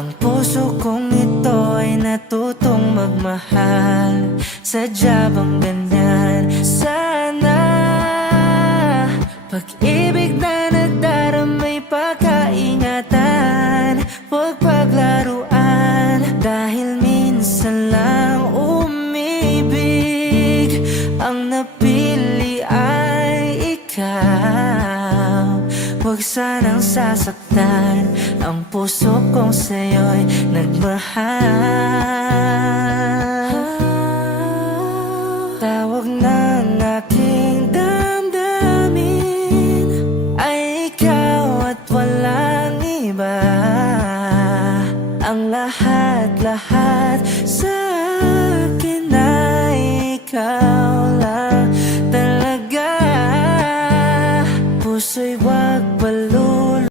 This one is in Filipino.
Ang puso kong ito ay natutong magmahal. Sadya bang ganyan? Sana pag-ibig na nagdaramay pagkaingatan, huwag paglaruan. Dahil minsan lang umibig, ang napili ay ikaw. Huwag sanang sasaktan ang puso kong sa'yo'y nagmahal. Tawag ng aking damdamin ay ikaw at walang iba. Ang lahat-lahat